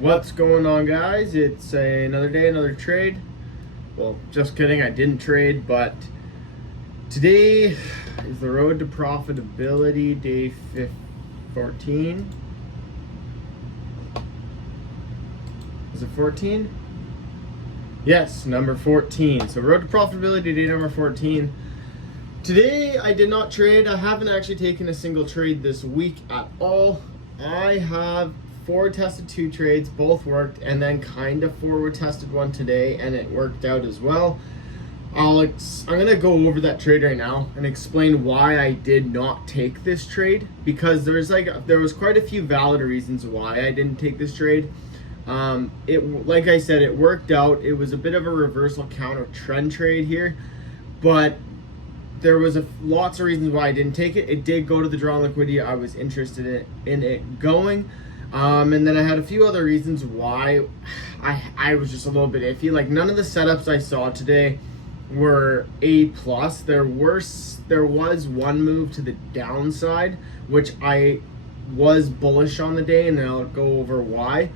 What's going on, guys? It's another day, another trade. Well, just kidding, I didn't trade, but today is the road to profitability, day 14. Is it 14? Yes, number 14. So road to profitability, day number 14. Today I did not trade. I haven't actually taken a single trade this week at all. I have forward tested 2 trades, both worked, and then kind of forward tested one today and it worked out as well. I'm gonna go over that trade right now and explain why I did not take this trade, because there was quite a few valid reasons why I didn't take this trade. Like I said, it worked out. It was a bit of a reversal counter trend trade here, but there was lots of reasons why I didn't take it. It did go to the draw on liquidity. I was interested in it going. And then I had a few other reasons why I was just a little bit iffy. Like, none of the setups I saw today were A+. There was one move to the downside, which I was bullish on the day, and I'll go over why.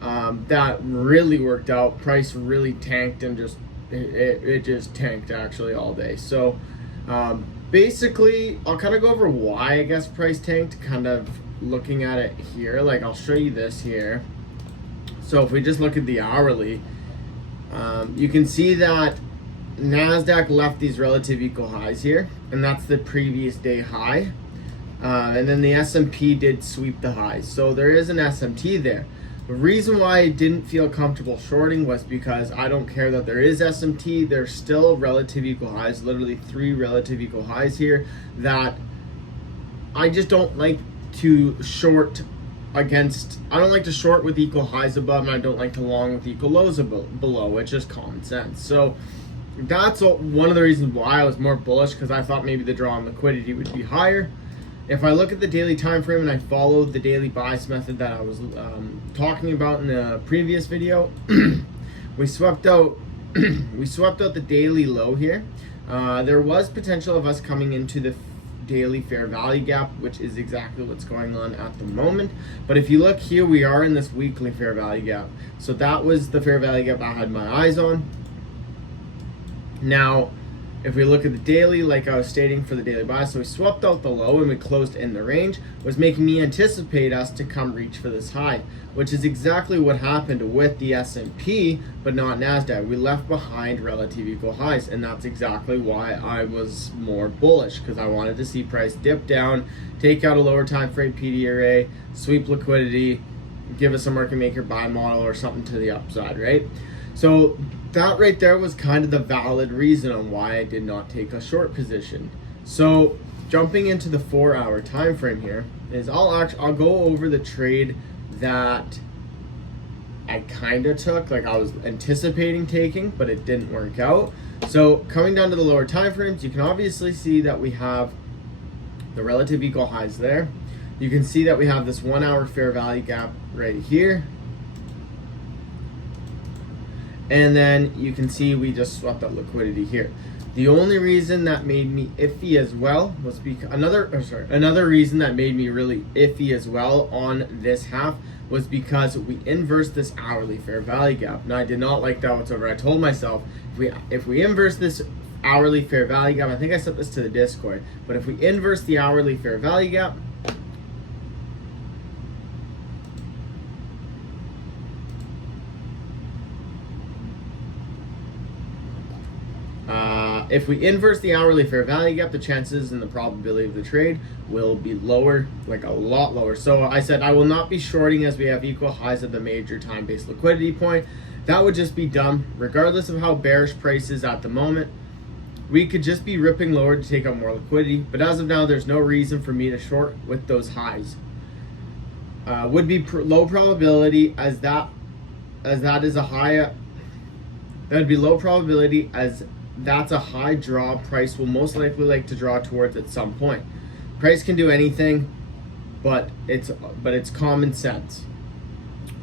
That really worked out. Price really tanked and it just tanked actually all day. So basically, I'll kind of go over why I guess price tanked, kind of looking at it here. Like, I'll show you this here. So if we just look at the hourly, you can see that NASDAQ left these relative equal highs here, and that's the previous day high. And then the S&P did sweep the highs. So there is an SMT there. The reason why I didn't feel comfortable shorting was because I don't care that there is SMT. There's still relative equal highs, literally 3 relative equal highs here, that I just don't like to short against. I don't like to short with equal highs above, and I don't like to long with equal lows below. It's just common sense. So that's one of the reasons why I was more bullish, because I thought maybe the draw on liquidity would be higher. If I look at the daily time frame and I followed the daily bias method that I was talking about in the previous video, we swept out the daily low here. There was potential of us coming into the daily fair value gap, which is exactly what's going on at the moment. But if you look here, we are in this weekly fair value gap. So that was the fair value gap I had my eyes on. Now, if we look at the daily, like I was stating for the daily buy, so we swapped out the low and we closed in the range, was making me anticipate us to come reach for this high, which is exactly what happened with the S&P, but not NASDAQ. We left behind relative equal highs, and that's exactly why I was more bullish, because I wanted to see price dip down, take out a lower time frame PD array, sweep liquidity, give us a market maker buy model or something to the upside, right? So that right there was kind of the valid reason on why I did not take a short position. So jumping into the 4-hour time frame here is I'll go over the trade that I kind of took, like I was anticipating taking, but it didn't work out. So coming down to the lower time frames, you can obviously see that we have the relative equal highs there. You can see that we have this 1-hour fair value gap right here. And then you can see we just swept that liquidity here. The only reason that made me iffy as well was because another reason that made me really iffy as well on this half was because we inversed this hourly fair value gap. Now, I did not like that whatsoever. I told myself if we inverse this hourly fair value gap, I think I set this to the Discord, but if we inverse the hourly fair value gap, if we inverse the hourly fair value gap, the chances and the probability of the trade will be lower, like a lot lower. So I said I will not be shorting as we have equal highs at the major time-based liquidity point. That would just be dumb. Regardless of how bearish price is at the moment, we could just be ripping lower to take out more liquidity. But as of now, there's no reason for me to short with those highs. Would be low probability as that is a high. That would be low probability as that's a high draw price will most likely like to draw towards at some point. Price can do anything, but it's common sense.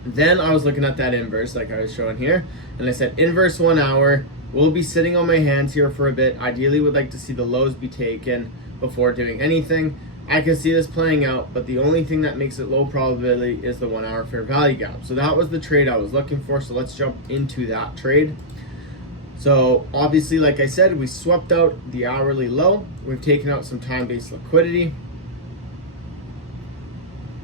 Then I was looking at that inverse like I was showing here, and I said inverse 1 hour. We'll be sitting on my hands here for a bit. Ideally would like to see the lows be taken before doing anything. I can see this playing out, but the only thing that makes it low probability is the 1 hour fair value gap. So that was the trade I was looking for. So let's jump into that trade. So obviously, like I said, we swept out the hourly low. We've taken out some time-based liquidity.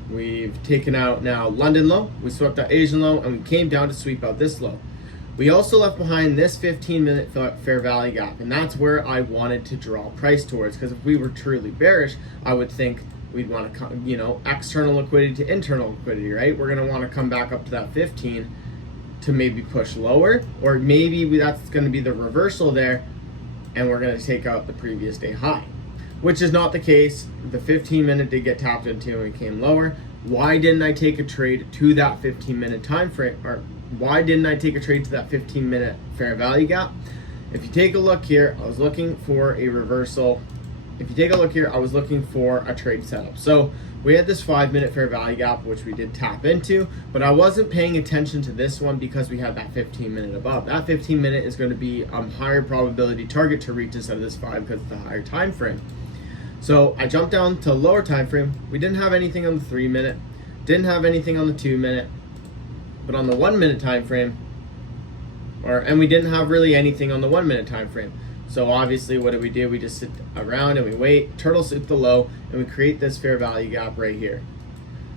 We've taken out now London low. We swept out Asian low, and we came down to sweep out this low. We also left behind this 15-minute fair value gap, and that's where I wanted to draw price towards, because if we were truly bearish, I would think we'd want to, external liquidity to internal liquidity, right? We're going to want to come back up to that 15 to maybe push lower, or maybe that's going to be the reversal there, and we're going to take out the previous day high, which is not the case. The 15-minute did get tapped into and came lower. Why didn't I take a trade to that 15-minute time frame, or why didn't I take a trade to that 15-minute fair value gap? If you take a look here, I was looking for a reversal. If you take a look here, I was looking for a trade setup. So we had this 5-minute fair value gap, which we did tap into, but I wasn't paying attention to this one because we had that 15-minute above. That 15-minute is going to be a higher probability target to reach instead of this 5 because it's a higher time frame. So I jumped down to a lower time frame. We didn't have anything on the 3-minute, didn't have anything on the 2-minute, but on the 1-minute time frame, and we didn't have really anything on the 1-minute time frame. So obviously, what do? We just sit around and we wait, turtle soup the low, and we create this fair value gap right here.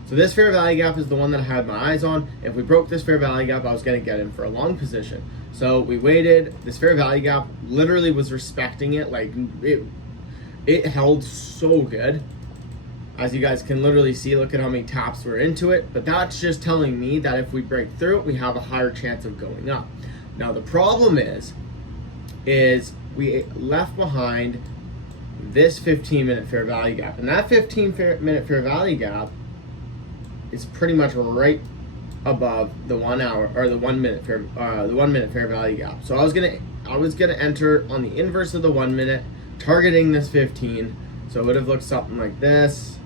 So this fair value gap is the one that I had my eyes on. If we broke this fair value gap, I was going to get in for a long position. So we waited. This fair value gap literally was respecting it. Like it held so good. As you guys can literally see, look at how many taps were into it. But that's just telling me that if we break through it, we have a higher chance of going up. Now the problem is we left behind this 15-minute fair value gap, and that 15-minute fair value gap is pretty much right above the 1 hour or the 1 minute fair value gap. So I was gonna enter on the inverse of the 1 minute, targeting this 15. So it would have looked something like this.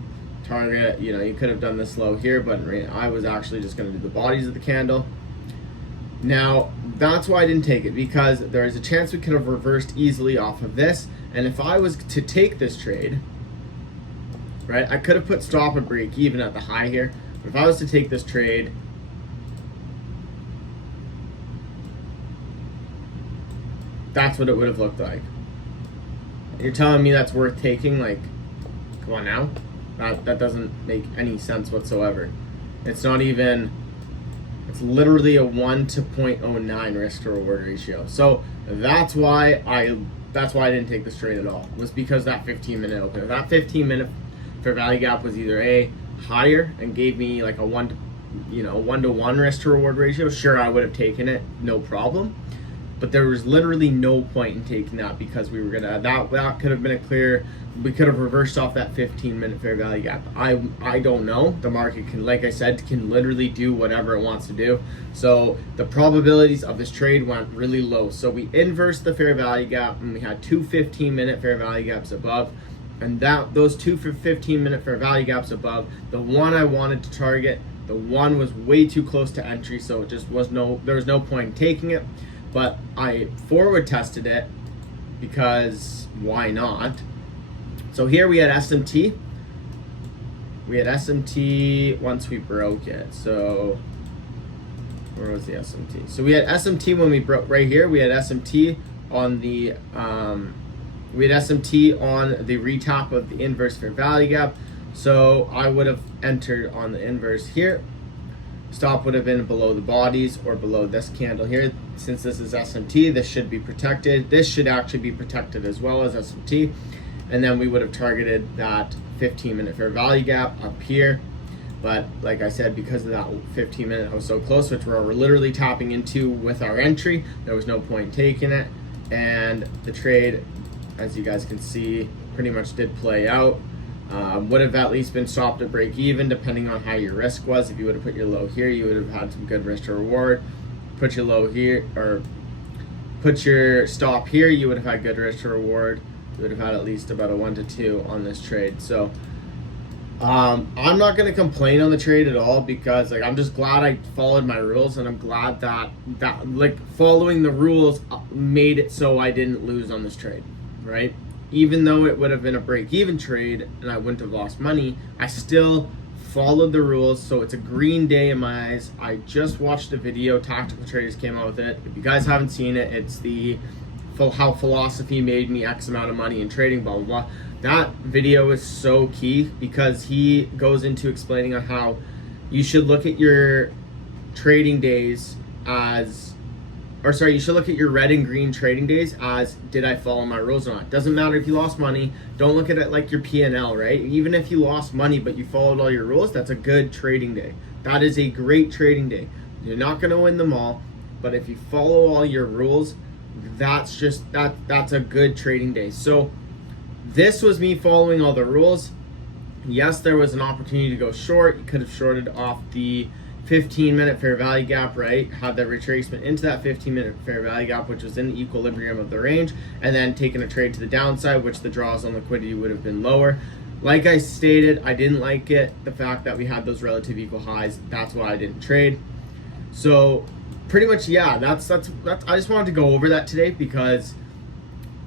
Target, you could have done this low here, but I was actually just gonna do the bodies of the candle. Now, that's why I didn't take it, because there is a chance we could have reversed easily off of this. And if I was to take this trade, right, I could have put stop and break even at the high here. But if I was to take this trade, that's what it would have looked like. You're telling me that's worth taking? Like, come on now. That doesn't make any sense whatsoever. It's not even... It's literally a 1 to 0.09 risk to reward ratio. So that's why I didn't take this trade at all. Was because that 15-minute open. If that 15-minute fair value gap was either A, higher and gave me like a 1 to 1 risk to reward ratio, sure, I would have taken it, no problem. But there was literally no point in taking that, because we were gonna that could have been a clear. We could have reversed off that 15-minute fair value gap. I don't know. The market can, like I said, can literally do whatever it wants to do. So the probabilities of this trade went really low. So we inversed the fair value gap, and we had two 15-minute fair value gaps above. And those two 15-minute fair value gaps above, the one I wanted to target, the one was way too close to entry, so it just there was no point in taking it. But I forward tested it because why not? So here we had SMT. We had SMT once we broke it. So where was the SMT? So we had SMT when we broke right here. We had SMT on the retap of the inverse fair value gap. So I would have entered on the inverse here. Stop would have been below the bodies or below this candle here. Since this is SMT, this should be protected. This should actually be protected as well as SMT. And then we would have targeted that 15-minute fair value gap up here. But like I said, because of that 15-minute, I was so close, which we're literally tapping into with our entry, there was no point in taking it. And the trade, as you guys can see, pretty much did play out. Would have at least been stopped at break even, depending on how your risk was. If you would have put your low here, you would have had some good risk to reward. Put your low here, or put your stop here, you would have had good risk to reward. You would have had at least about a 1 to 2 on this trade. So I'm not going to complain on the trade at all, because like I'm just glad I followed my rules, and I'm glad that like following the rules made it so I didn't lose on this trade, right? even though it would have been a break-even trade and I wouldn't have lost money, I still followed the rules. So it's a green day in my eyes. I just watched a video, Tactical Traders came out with it. If you guys haven't seen it, it's the how philosophy made me X amount of money in trading, blah, blah, blah. That video is so key because he goes into explaining on how you should look at your trading days as, or sorry, you should look at your red and green trading days as, did I follow my rules or not? Doesn't matter if you lost money. Don't look at it like your P&L, right? Even if you lost money but you followed all your rules, that's a good trading day. That is a great trading day. You're not going to win them all, but if you follow all your rules, that's a good trading day. So this was me following all the rules. Yes, there was an opportunity to go short. You could have shorted off the 15-minute fair value gap, right? Had that retracement into that 15-minute fair value gap, which was in the equilibrium of the range, and then taken a trade to the downside, which the draws on liquidity would have been lower. Like I stated, I didn't like it, the fact that we had those relative equal highs. That's why I didn't trade. So pretty much, yeah, that's I just wanted to go over that today because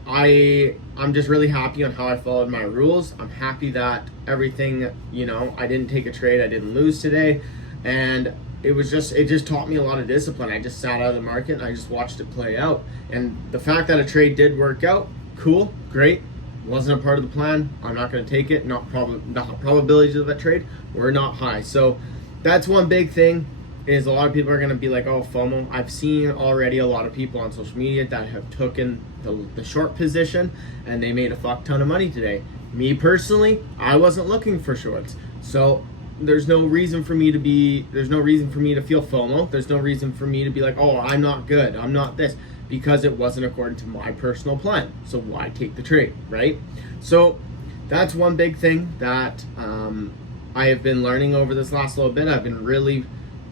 I'm just really happy on how I followed my rules. I'm happy that everything, I didn't take a trade, I didn't lose today, and it just taught me a lot of discipline. I just sat out of the market and I just watched it play out. And the fact that a trade did work out, cool, great. Wasn't a part of the plan. I'm not going to take it. The probabilities of that trade were not high. So that's one big thing. Is a lot of people are going to be like, oh, FOMO. I've seen already a lot of people on social media that have taken the short position and they made a fuck ton of money today. Me personally, I wasn't looking for shorts. So there's no reason for me to feel FOMO. There's no reason for me to be like, oh, I'm not good, I'm not this, because it wasn't according to my personal plan. So why take the trade, right? So that's one big thing that I have been learning over this last little bit. I've been really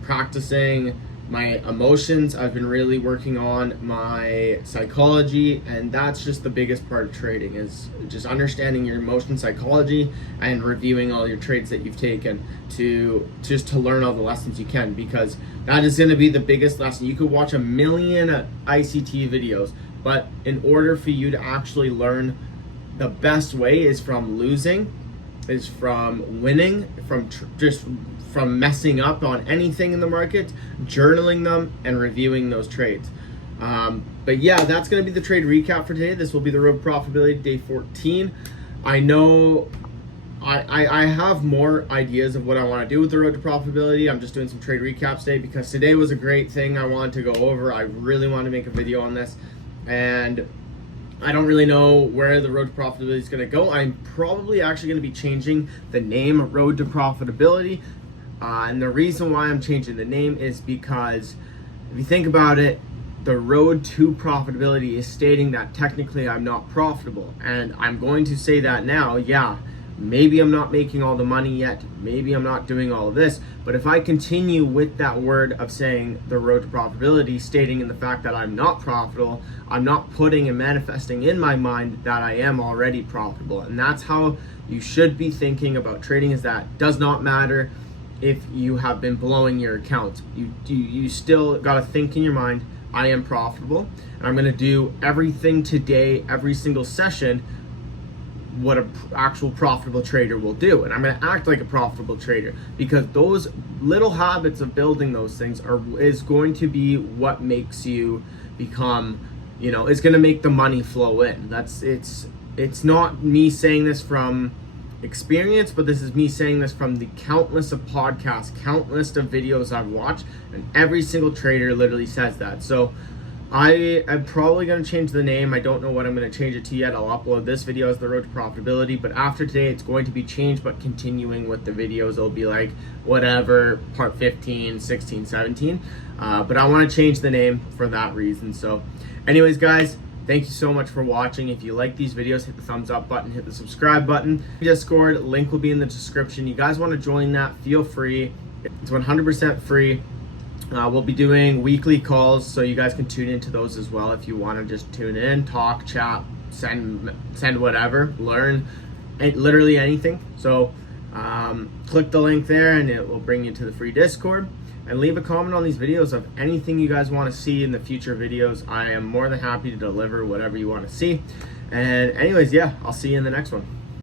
practicing my emotions. I've been really working on my psychology, and that's just the biggest part of trading, is just understanding your emotion psychology and reviewing all your trades that you've taken to learn all the lessons you can, because that is going to be the biggest lesson. You could watch 1 million ICT videos, but in order for you to actually learn, the best way is from losing, is from winning, from messing up on anything in the market, journaling them, and reviewing those trades. But yeah, that's going to be the trade recap for today. This will be the road profitability day 14. I know I have more ideas of what I want to do with the road to profitability. I'm just doing some trade recaps today because today was a great thing I wanted to go over. I really want to make a video on this, and I don't really know where the road to profitability is going to go. I'm probably actually going to be changing the name Road to Profitability. And the reason why I'm changing the name is because if you think about it, the road to profitability is stating that technically I'm not profitable. And I'm going to say that now, yeah, maybe I'm not making all the money yet, maybe I'm not doing all of this, but if I continue with that word of saying the road to profitability, stating in the fact that I'm not profitable, I'm not putting and manifesting in my mind that I am already profitable. And that's how you should be thinking about trading, is that does not matter if you have been blowing your accounts. You still got to think in your mind, I am profitable, and I'm going to do everything today, every single session, what an actual profitable trader will do. And I'm going to act like a profitable trader, because those little habits of building those things is going to be what makes you become, it's going to make the money flow in. It's not me saying this from experience, but this is me saying this from the countless of podcasts, countless of videos I've watched, and every single trader literally says that. So I am probably going to change the name. I don't know what I'm going to change it to yet. I'll upload this video as the road to profitability, but after today it's going to be changed, but continuing with the videos, it'll be like whatever, part 15, 16, 17, but I want to change the name for that reason. So anyways, guys, thank you so much for watching. If you like these videos, hit the thumbs up button, hit the subscribe button. Discord link will be in the description. You guys want to join that, feel free. It's 100% free. We'll be doing weekly calls, so you guys can tune into those as well if you want to just tune in, talk, chat, send whatever, learn, literally anything. So click the link there and it will bring you to the free Discord. And leave a comment on these videos of anything you guys want to see in the future videos. I am more than happy to deliver whatever you want to see. And anyways, yeah, I'll see you in the next one.